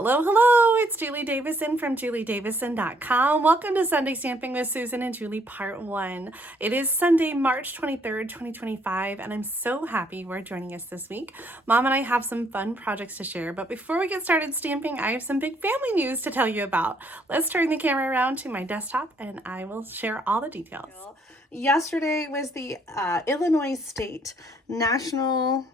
Hello, hello, it's Julie Davison from juliedavison.com. Welcome to Sunday Stamping with Susan and Julie Part 1. It is Sunday, March 23rd, 2025, and I'm so happy you're joining us this week. Mom and I have some fun projects to share, but before we get started stamping, I have some big family news to tell you about. Let's turn the camera around to my desktop and I will share all the details. Yesterday was the Illinois State National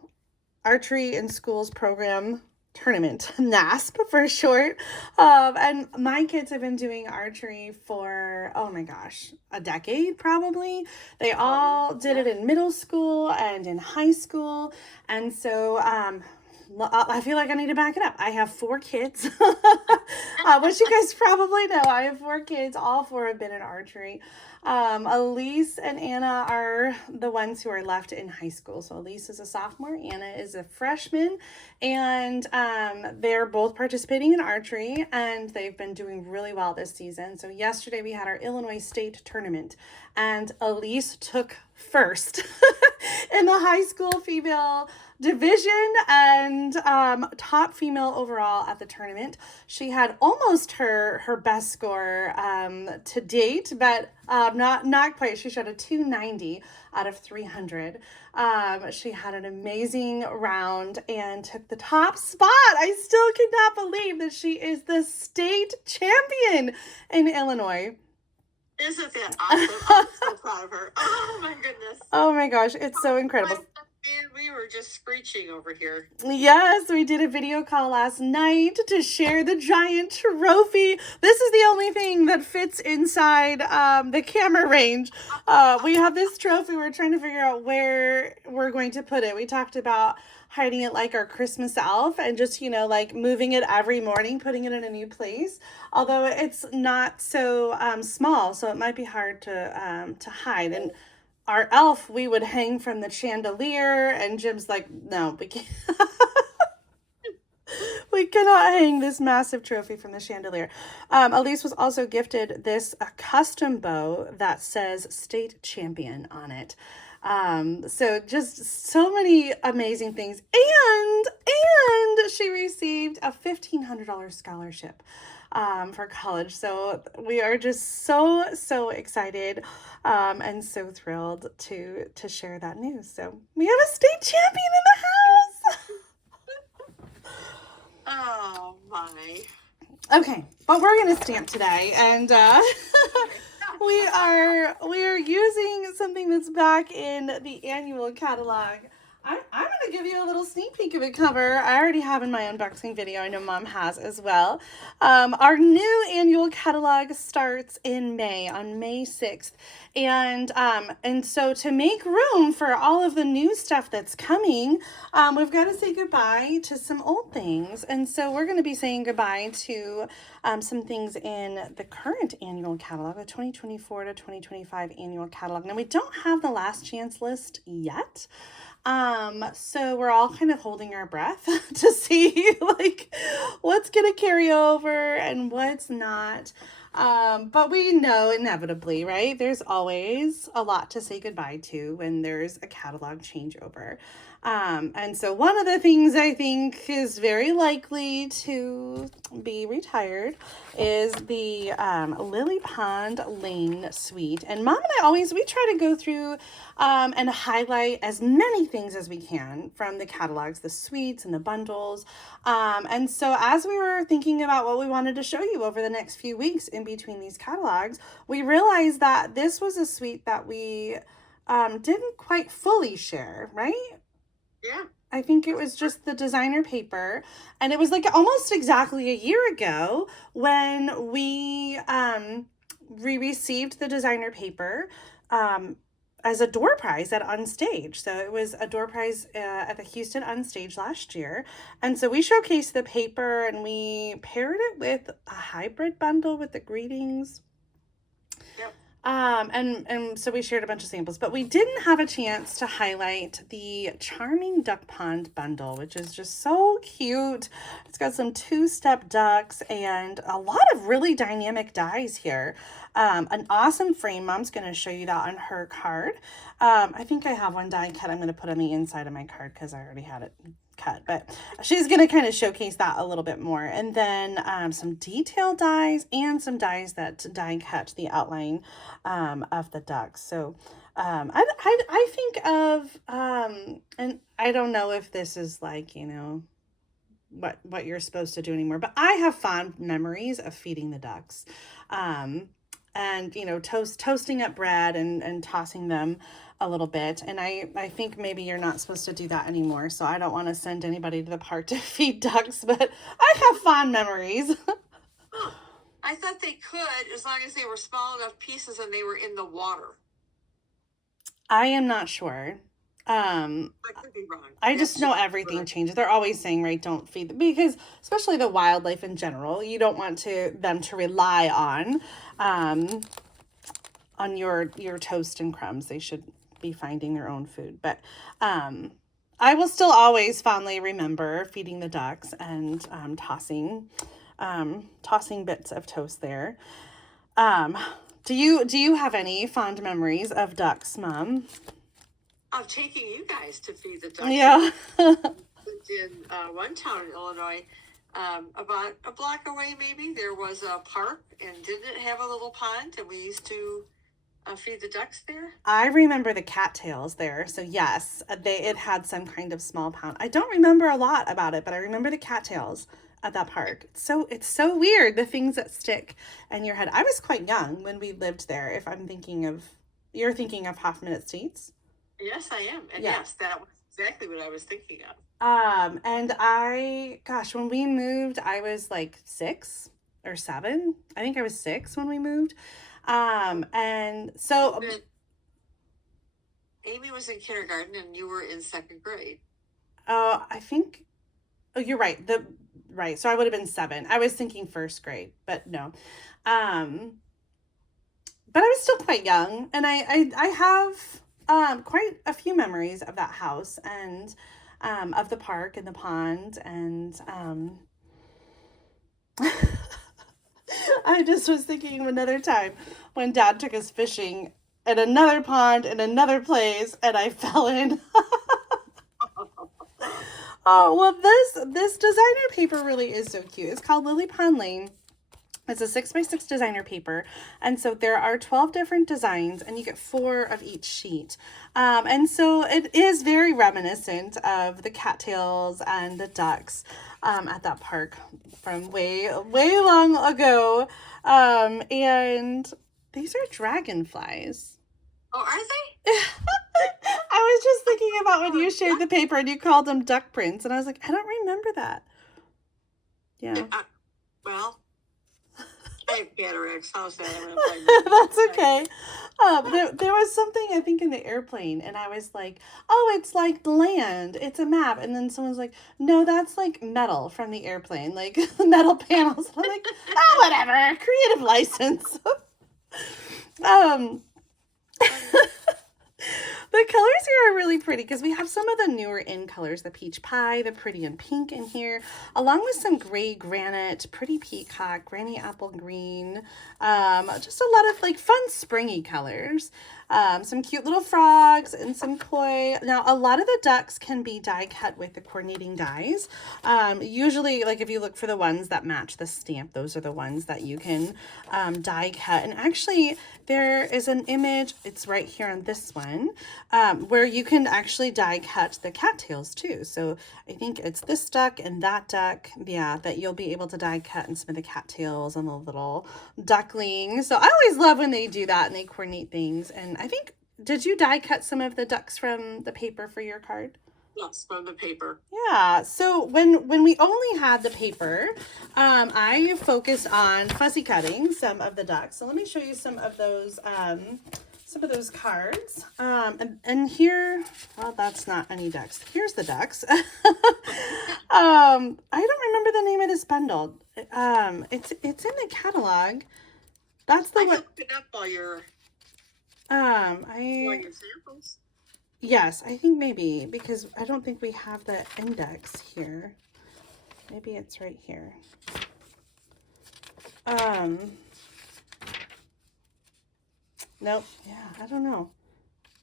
Archery in Schools Program Tournament, NASP for short. And my kids have been doing archery for, oh my gosh, a decade probably. They all did it in middle school and in high school. And so I feel like I need to back it up. I have 4 kids, which you guys probably know. I have 4 kids. All 4 have been in archery. Elise and Anna are the ones who are left in high school. So Elise is a sophomore, Anna is a freshman, and they're both participating in archery, and they've been doing really well this season. So yesterday we had our Illinois State tournament, and Elise took first in the high school female division and top female overall at the tournament. She had almost her best score to date, but not quite. She shot a 290 out of 300. She had an amazing round and took the top spot. I still cannot believe that she is the state champion in Illinois. Isn't that awesome? I'm so proud of her. Oh my goodness. Oh my gosh, it's so incredible. We were just screeching over here. Yes, we did a video call last night to share the giant trophy. This is the only thing that fits inside the camera range. We have this trophy. We're trying to figure out where we're going to put it. We talked about hiding it like our Christmas elf and just, like moving it every morning, putting it in a new place. Although it's not so small, so it might be hard to hide. And our elf, we would hang from the chandelier, and Jim's like, no, we can't. We cannot hang this massive trophy from the chandelier. Elise was also gifted this custom bow that says State Champion on it. So just so many amazing things. And she received a $1,500 scholarship for college. So we are just so excited and so thrilled to share that news. So we have a state champion in the house. Oh my. Okay, but we're gonna stamp today, and we are using something that's back in the annual catalog. I'm going to give you a little sneak peek of a cover. I already have in my unboxing video. I know Mom has as well. Our new annual catalog starts in May, on May 6th. And so to make room for all of the new stuff that's coming, we've got to say goodbye to some old things. And so we're going to be saying goodbye to some things in the current annual catalog, the 2024 to 2025 annual catalog. Now, we don't have the last chance list yet. So we're all kind of holding our breath to see like what's going to carry over and what's not. But we know inevitably, right? There's always a lot to say goodbye to when there's a catalog changeover. And so one of the things I think is very likely to be retired is the Lily Pond Lane Suite. And Mom and I we try to go through and highlight as many things as we can from the catalogs, the suites and the bundles. And so as we were thinking about what we wanted to show you over the next few weeks in between these catalogs, we realized that this was a suite that we didn't quite fully share, right? Yeah. I think it was just the designer paper, and it was like almost exactly a year ago when we received the designer paper as a door prize at Unstage. So it was a door prize at the Houston Unstage last year, and so we showcased the paper and we paired it with a hybrid bundle with the greetings. Yep. And so we shared a bunch of samples, but we didn't have a chance to highlight the Charming Duck Pond bundle, which is just so cute. It's got some 2-step ducks and a lot of really dynamic dies here. An awesome frame. Mom's going to show you that on her card. I think I have one die cut I'm going to put on the inside of my card because I already had it cut, but she's going to kind of showcase that a little bit more. And then some detail dies and some dies that die cut the outline of the ducks. So I think of, and I don't know if this is like, you know, what you're supposed to do anymore, but I have fond memories of feeding the ducks. And you know, toasting up bread and tossing them a little bit. And I think maybe you're not supposed to do that anymore, so I don't want to send anybody to the park to feed ducks, but I have fond memories. I thought they could, as long as they were small enough pieces and they were in the water. I am not sure. I could be wrong. I just know everything changes. They're always saying, right, don't feed them, because especially the wildlife in general, you don't want them to rely on your toast and crumbs. They should be finding their own food. But I will still always fondly remember feeding the ducks and tossing bits of toast there. Do you have any fond memories of ducks, Mom? Of taking you guys to feed the ducks. Yeah. In one town in Illinois, about a block away maybe, there was a park, and didn't it have a little pond, and we used to feed the ducks there? I remember the cattails there. So yes, it had some kind of small pond. I don't remember a lot about it, but I remember the cattails at that park. It's so weird, the things that stick in your head. I was quite young when we lived there. If you're thinking of Half Minute Seats. Yes, I am. And Yeah. yes, that was exactly what I was thinking of. And gosh, when we moved, I was like 6 or 7. I think I was 6 when we moved. And so Amy was in kindergarten and you were in 2nd grade. I think, oh, you're right. Right. So I would have been 7. I was thinking 1st grade, but no. But I was still quite young, and I have quite a few memories of that house and of the park and the pond, and I just was thinking of another time when Dad took us fishing at another pond in another place, and I fell in. Oh, well, this designer paper really is so cute. It's called Lily Pond Lane. It's a 6x6 designer paper, and so there are 12 different designs, and you get 4 of each sheet. And so it is very reminiscent of the cattails and the ducks at that park from way long ago. And these are dragonflies. Oh, are they? I was just thinking about when you shared the paper and you called them duck prints, and I was like, I don't remember that. Yeah. Well, I have cataracts. How's that? That's okay. There was something, I think, in the airplane, and I was like, oh, it's like land. It's a map. And then someone's like, no, that's like metal from the airplane, like metal panels. I'm like, oh, whatever. Creative license. The colors here are really pretty because we have some of the newer in colors, the peach pie, the pretty and pink in here, along with some gray granite, pretty peacock, granny apple green, just a lot of like fun springy colors. Some cute little frogs and some koi. Now, a lot of the ducks can be die cut with the coordinating dies. Usually, like if you look for the ones that match the stamp, those are the ones that you can die cut. And actually, there is an image, it's right here on this one, where you can actually die cut the cattails too. So I think it's this duck and that duck, yeah, that you'll be able to die cut and some of the cattails and the little ducklings. So I always love when they do that and they coordinate things. And I think, did you die cut some of the ducks from the paper for your card? Yes, from the paper. Yeah, so when we only had the paper, I focused on fussy cutting some of the ducks. So let me show you some of those cards. And here, well, that's not any ducks. Here's the ducks. I don't remember the name of this bundle. It's in the catalog. That's the one. I looked it up while you're doing your samples. Yes, I think maybe, because I don't think we have the index here. Maybe it's right here. Nope. Yeah, I don't know.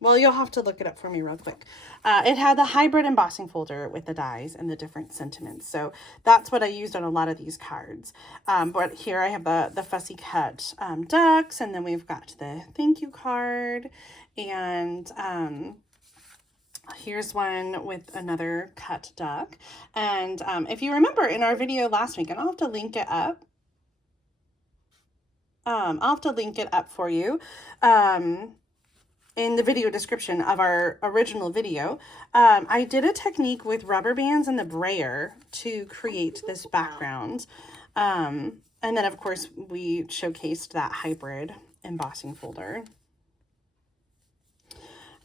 Well, you'll have to look it up for me real quick. It had the hybrid embossing folder with the dies and the different sentiments. So that's what I used on a lot of these cards. But here I have the fussy cut ducks, and then we've got the thank you card, and here's one with another cut duck. And if you remember in our video last week, and I'll have to link it up. For you. In the video description of our original video, I did a technique with rubber bands and the brayer to create this background. And then, of course, we showcased that hybrid embossing folder.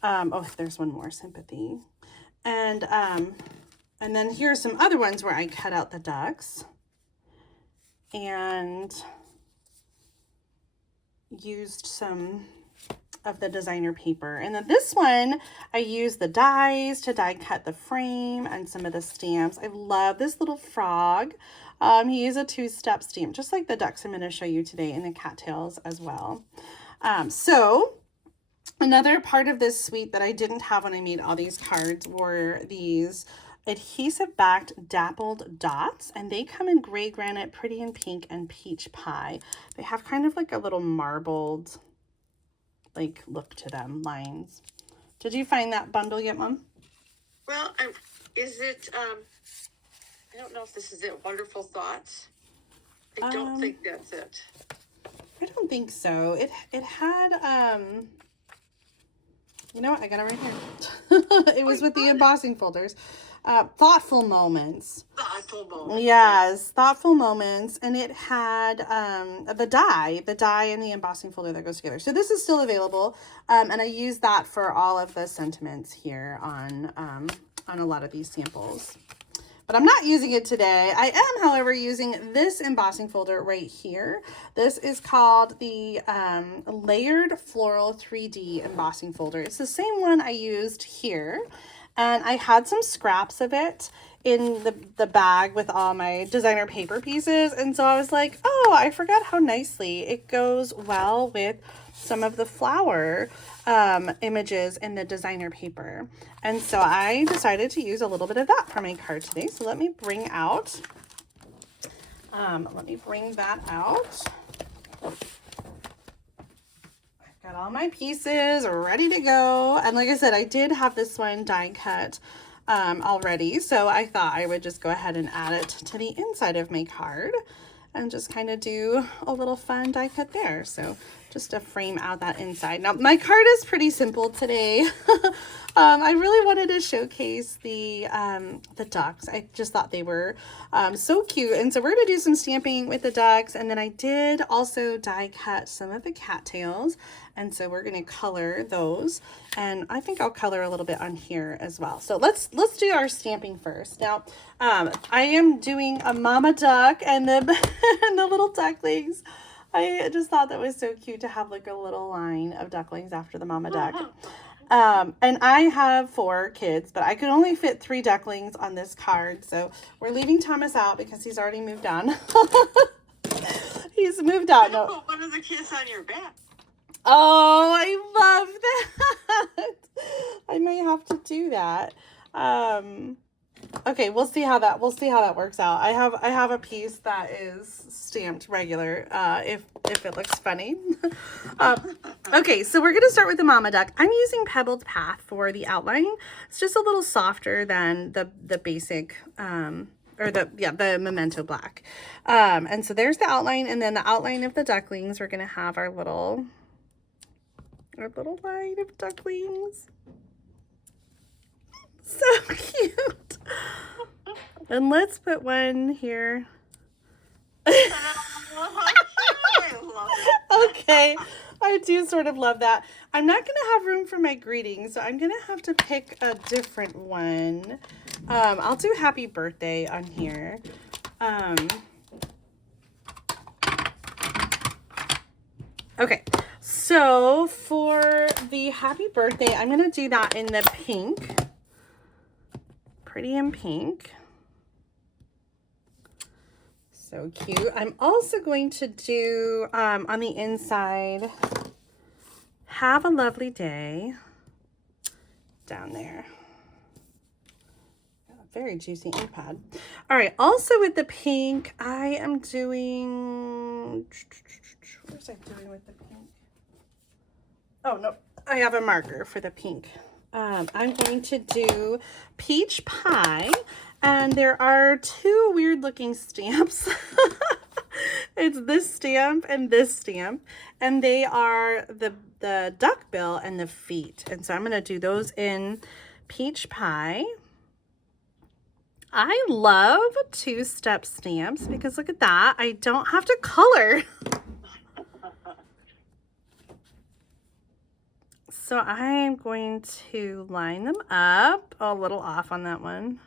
Oh, there's one more, sympathy. And then here's some other ones where I cut out the ducks and used some of the designer paper. And then this one, I used the dies to die cut the frame and some of the stamps. I love this little frog. He is a 2-step stamp, just like the ducks I'm going to show you today, and the cattails as well. So another part of this suite that I didn't have when I made all these cards were these adhesive backed dappled dots, and they come in gray granite, pretty in pink, and peach pie. They have kind of like a little marbled like look to them, lines. Did you find that bundle yet, Mom? Well, is it, I don't know if this is it, Wonderful Thoughts? I don't think that's it. I don't think so. It had, you know what, I got it right here. It was with the embossing folders. Thoughtful Moments. Thoughtful Moments. Yes, Thoughtful Moments. And it had the die and the embossing folder that goes together. So this is still available. And I use that for all of the sentiments here on a lot of these samples. But I'm not using it today. I am, however, using this embossing folder right here. This is called the Layered Floral 3D embossing folder. It's the same one I used here. And I had some scraps of it in the bag with all my designer paper pieces. And so I was like, oh, I forgot how nicely it goes well with some of the flower images in the designer paper. And so I decided to use a little bit of that for my card today. So let me bring that out. Got all my pieces ready to go. And like I said, I did have this one die cut already. So I thought I would just go ahead and add it to the inside of my card and just kind of do a little fun die cut there. So just to frame out that inside. Now my card is pretty simple today. I really wanted to showcase the ducks. I just thought they were so cute. And so we're going to do some stamping with the ducks. And then I did also die cut some of the cattails. And so we're going to color those. And I think I'll color a little bit on here as well. So let's do our stamping first. Now, I am doing a mama duck and the, and the little ducklings. I just thought that was so cute to have like a little line of ducklings after the mama duck. And I have 4 kids, but I could only fit 3 ducklings on this card. So we're leaving Thomas out because he's already moved on. He's moved out. No. Put one of the kids on your back. Oh, I love that. I might have to do that. Okay, we'll see how that works out. I have a piece that is stamped regular, if it looks funny. Okay, so we're gonna start with the mama duck. I'm using Pebbled Path for the outline. It's just a little softer than the basic or the Memento Black. And so there's the outline, and then the outline of the ducklings. We're gonna have our little line of ducklings. So cute. And let's put one here. Okay, I do sort of love that. I'm not gonna have room for my greetings, so I'm gonna have to pick a different one. I'll do happy birthday on here. Okay, so for the happy birthday, I'm gonna do that in the pink. Pretty in pink. So cute. I'm also going to do on the inside, have a lovely day. down there. Very juicy ink pad. All right, also with the pink, I am doing, what was I doing with the pink? Oh, no, I have a marker for the pink. I'm going to do Peach Pie, and there are two weird looking stamps. It's this stamp, and they are the duck bill and the feet. And so I'm going to do those in Peach Pie. I love two-step stamps because look at that. I don't have to color. So I'm going to line them up. Oh, a little off on that one.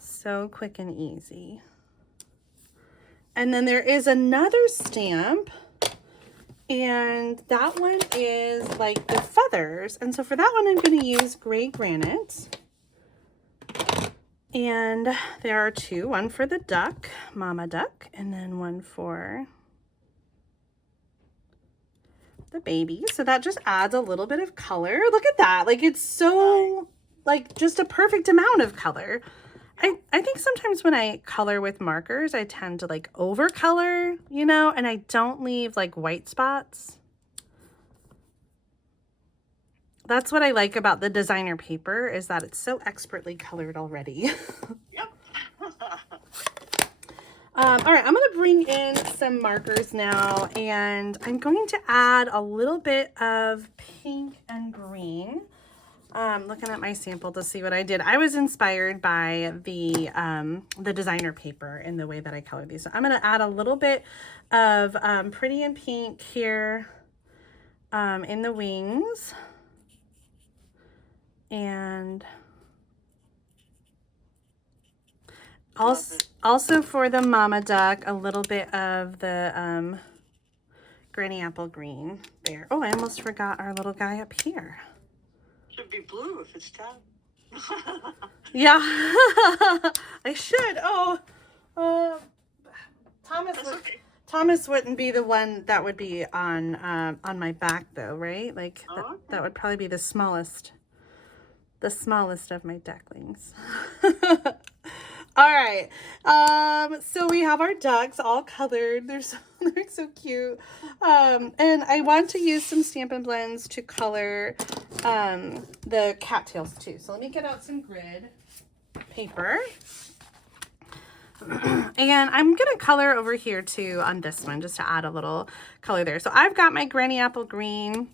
So quick and easy. And then there is another stamp. And that one is like the feathers. And so for that one, I'm going to use gray granite. And there are two, one for the duck, mama duck, and then one for the baby. So that just adds a little bit of color. Look at that. Like it's so like just a perfect amount of color. I think sometimes when I color with markers, I tend to like over color, you know, and I don't leave like white spots. That's what I like about the designer paper is that it's so expertly colored already. Yep. All right, I'm going to bring in some markers now, and I'm going to add a little bit of pink and green. Looking at my sample to see what I did. I was inspired by the designer paper in the way that I colored these. So I'm going to add a little bit of pretty in pink here in the wings. And also for the mama duck, a little bit of the granny apple green there. Oh, I almost forgot our little guy up here. Should be blue if it's done. Yeah, I should. Oh, Thomas wouldn't be the one that would be on my back though, right? Like that would probably be the smallest of my ducklings. All right, so we have our ducks all colored. They're so cute. And I want to use some Stampin' Blends to color the cattails too. So let me get out some grid paper. And I'm gonna color over here too on this one, just to add a little color there. So I've got my granny apple green.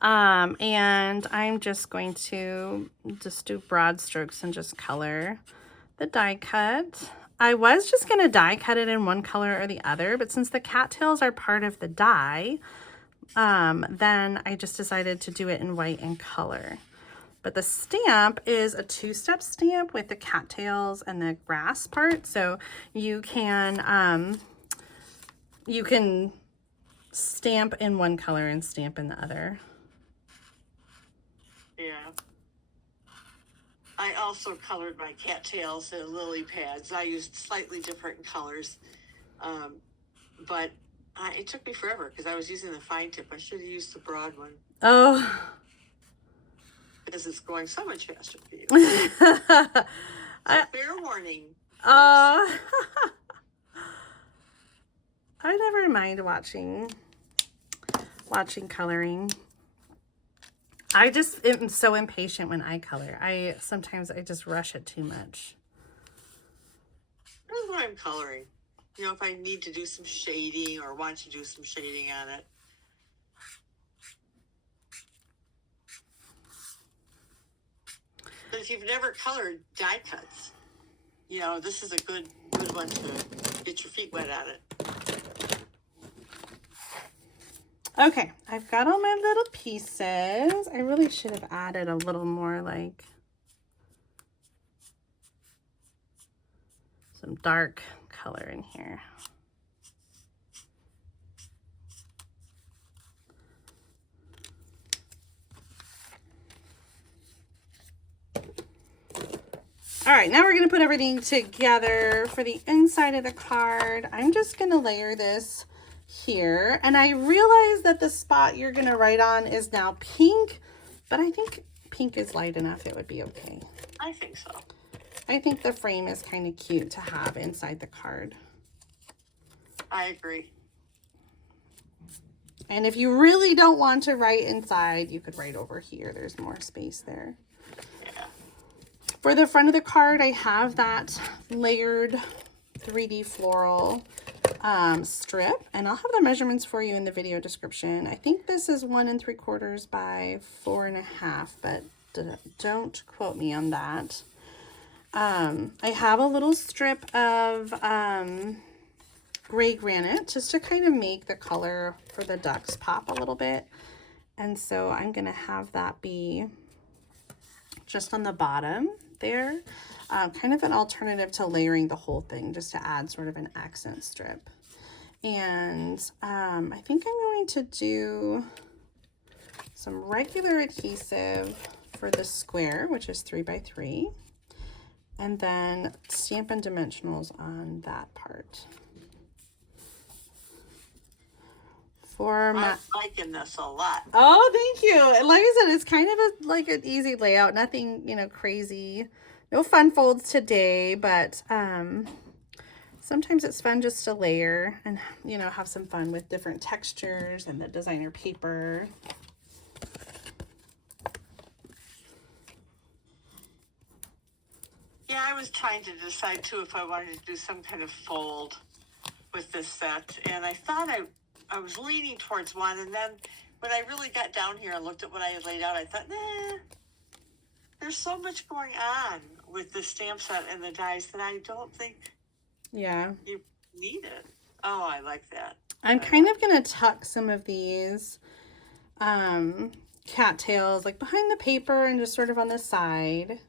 And I'm just going to do broad strokes and just color the die cut. I was just going to die cut it in one color or the other, but since the cattails are part of the die, then I just decided to do it in white and color. But the stamp is a two-step stamp with the cattails and the grass part, so you can stamp in one color and stamp in the other. Yeah. I also colored my cattails in lily pads. I used slightly different colors, but it took me forever because I was using the fine tip. I should have used the broad one. Oh. Because it's going so much faster for you. So fair warning. I never mind watching coloring. I just am so impatient when I color. Sometimes I just rush it too much. That's why I'm coloring. You know, if I need to do some shading or want to do some shading on it. But if you've never colored die cuts, you know, this is a good one to get your feet wet at it. Okay, I've got all my little pieces. I really should have added a little more like some dark color in here. All right, now we're going to put everything together for the inside of the card. I'm just going to layer this here. And I realize that the spot you're going to write on is now pink, but I think pink is light enough. It would be okay. I think so. I think the frame is kind of cute to have inside the card. I agree. And if you really don't want to write inside, you could write over here. There's more space there. Yeah. For the front of the card, I have that layered 3D floral strip, and I'll have the measurements for you in the video description. I think this is 1 3/4 by 4.5, but don't quote me on that. I have a little strip of gray granite just to kind of make the color for the ducks pop a little bit. And so I'm going to have that be just on the bottom there. Kind of an alternative to layering the whole thing, just to add sort of an accent strip. And I think I'm going to do some regular adhesive for the square, which is 3 by 3. And then Stampin' Dimensionals on that part. I'm liking this a lot. Oh, thank you. And like I said, it's kind of like an easy layout. Nothing, you know, crazy. No fun folds today, but sometimes it's fun just to layer and, you know, have some fun with different textures and the designer paper. Yeah, I was trying to decide too if I wanted to do some kind of fold with this set, and I thought I was leaning towards one, and then when I really got down here and looked at what I had laid out, I thought, nah, there's so much going on with the stamp set and the dies that I don't think you need it. Oh, I like that. I'm kind of going to tuck some of these cattails like behind the paper and just sort of on the side.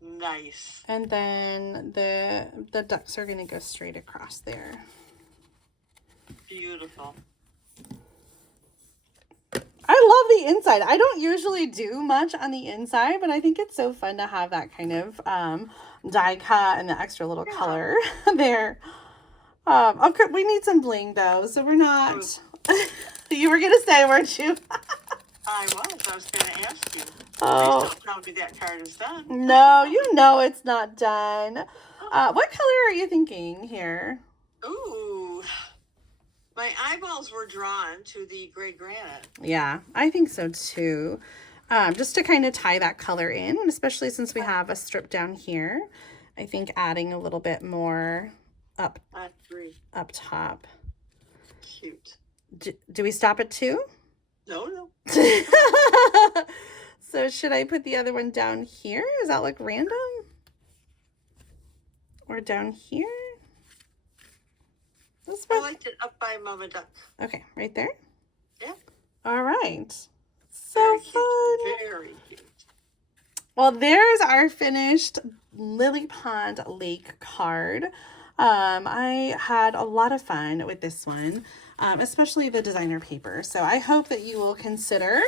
Nice. And then the ducks are going to go straight across there. Beautiful. I love the inside. I don't usually do much on the inside, but I think it's so fun to have that kind of die cut and the extra little color there. Okay, we need some bling though, so we're not. You were gonna say, weren't you? I was gonna ask you. Oh. Please don't tell me that card is done. No, you know it's not done. What color are you thinking here? Ooh. My eyeballs were drawn to the gray granite. Yeah, I think so too. Just to kind of tie that color in, and especially since we have a strip down here, I think adding a little bit more up top. Cute. Do we stop at 2? No. So should I put the other one down here? Does that look random? Or down here? I liked it up by Mama Duck. Okay, right there? Yeah. All right. So Very fun. Cute. Very cute. Well, there's our finished Lily Pond Lake card. I had a lot of fun with this one, especially the designer paper. So I hope that you will consider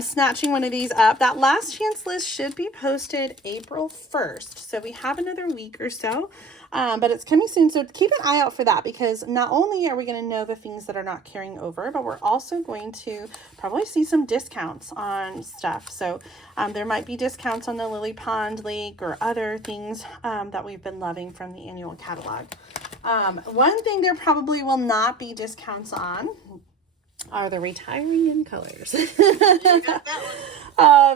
snatching one of these up. That last chance list should be posted April 1st. So we have another week or so, but it's coming soon. So keep an eye out for that, because not only are we going to know the things that are not carrying over, but we're also going to probably see some discounts on stuff. So there might be discounts on the Lily Pond Lake or other things that we've been loving from the annual catalog. One thing there probably will not be discounts on are the retiring in colors.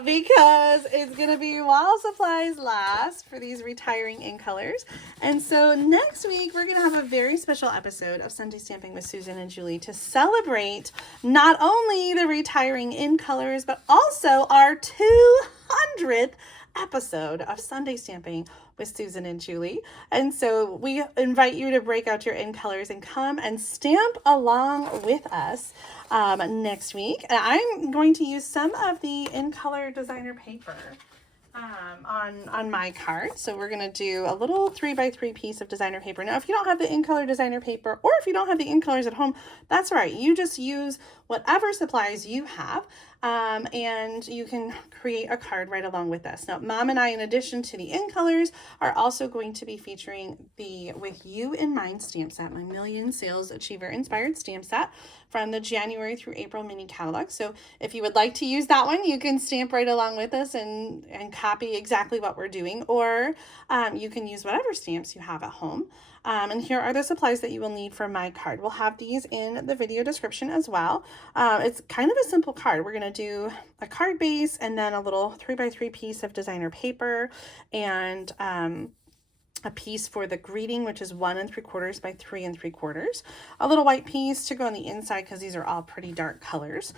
Because it's going to be while supplies last for these retiring in colors. And so next week, we're going to have a very special episode of Sunday Stamping with Susan and Julie to celebrate not only the retiring in colors, but also our 200th episode of Sunday Stamping with Susan and Julie. And so we invite you to break out your in colors and come and stamp along with us next week. And I'm going to use some of the in color designer paper on my card. So we're going to do a little 3x3 piece of designer paper. Now, if you don't have the in color designer paper, or if you don't have the in colors at home, that's all right. You just use whatever supplies you have. and you can create a card right along with this. Now, Mom and I, in addition to the in colors, are also going to be featuring the With You in Mind stamp set, my Million Sales Achiever inspired stamp set from the January through April mini catalog. So if you would like to use that one, you can stamp right along with us and copy exactly what we're doing, or you can use whatever stamps you have at home. And here are the supplies that you will need for my card. We'll have these in the video description as well. It's kind of a simple card. We're going to do a card base and then a little 3x3 piece of designer paper and a piece for the greeting, which is 1 3/4 by 3 3/4. A little white piece to go on the inside because these are all pretty dark colors.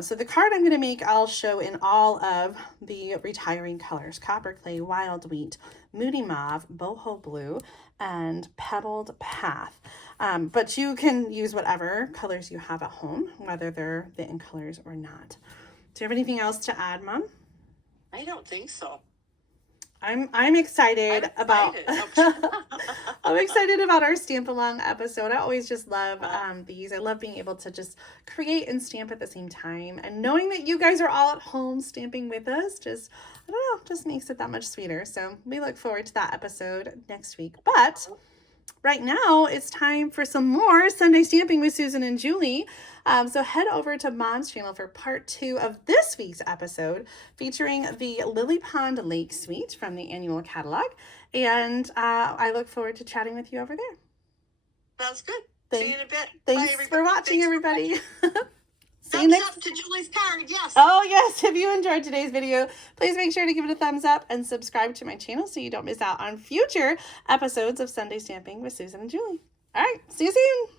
So the card I'm going to make, I'll show in all of the retiring colors: Copper Clay, Wild Wheat, Moody Mauve, Boho Blue, and Pebbled Path. But you can use whatever colors you have at home, whether they're the in colors or not. Do you have anything else to add, Mom? I don't think so. I'm excited about I'm excited about our stamp along episode. I always just love these. I love being able to just create and stamp at the same time, and knowing that you guys are all at home stamping with us, just, I don't know, just makes it that much sweeter. So we look forward to that episode next week. But right now it's time for some more Sunday Stamping with Susan and Julie. So head over to Mom's channel for part 2 of this week's episode, featuring the Lily Pond Lake Suite from the annual catalog. And I look forward to chatting with you over there. Sounds good. See you in a bit. Thanks for watching, everybody. See Thumbs you next. up to Julie's card, yes. Oh, yes. If you enjoyed today's video, please make sure to give it a thumbs up and subscribe to my channel so you don't miss out on future episodes of Sunday Stamping with Susan and Julie. All right. See you soon.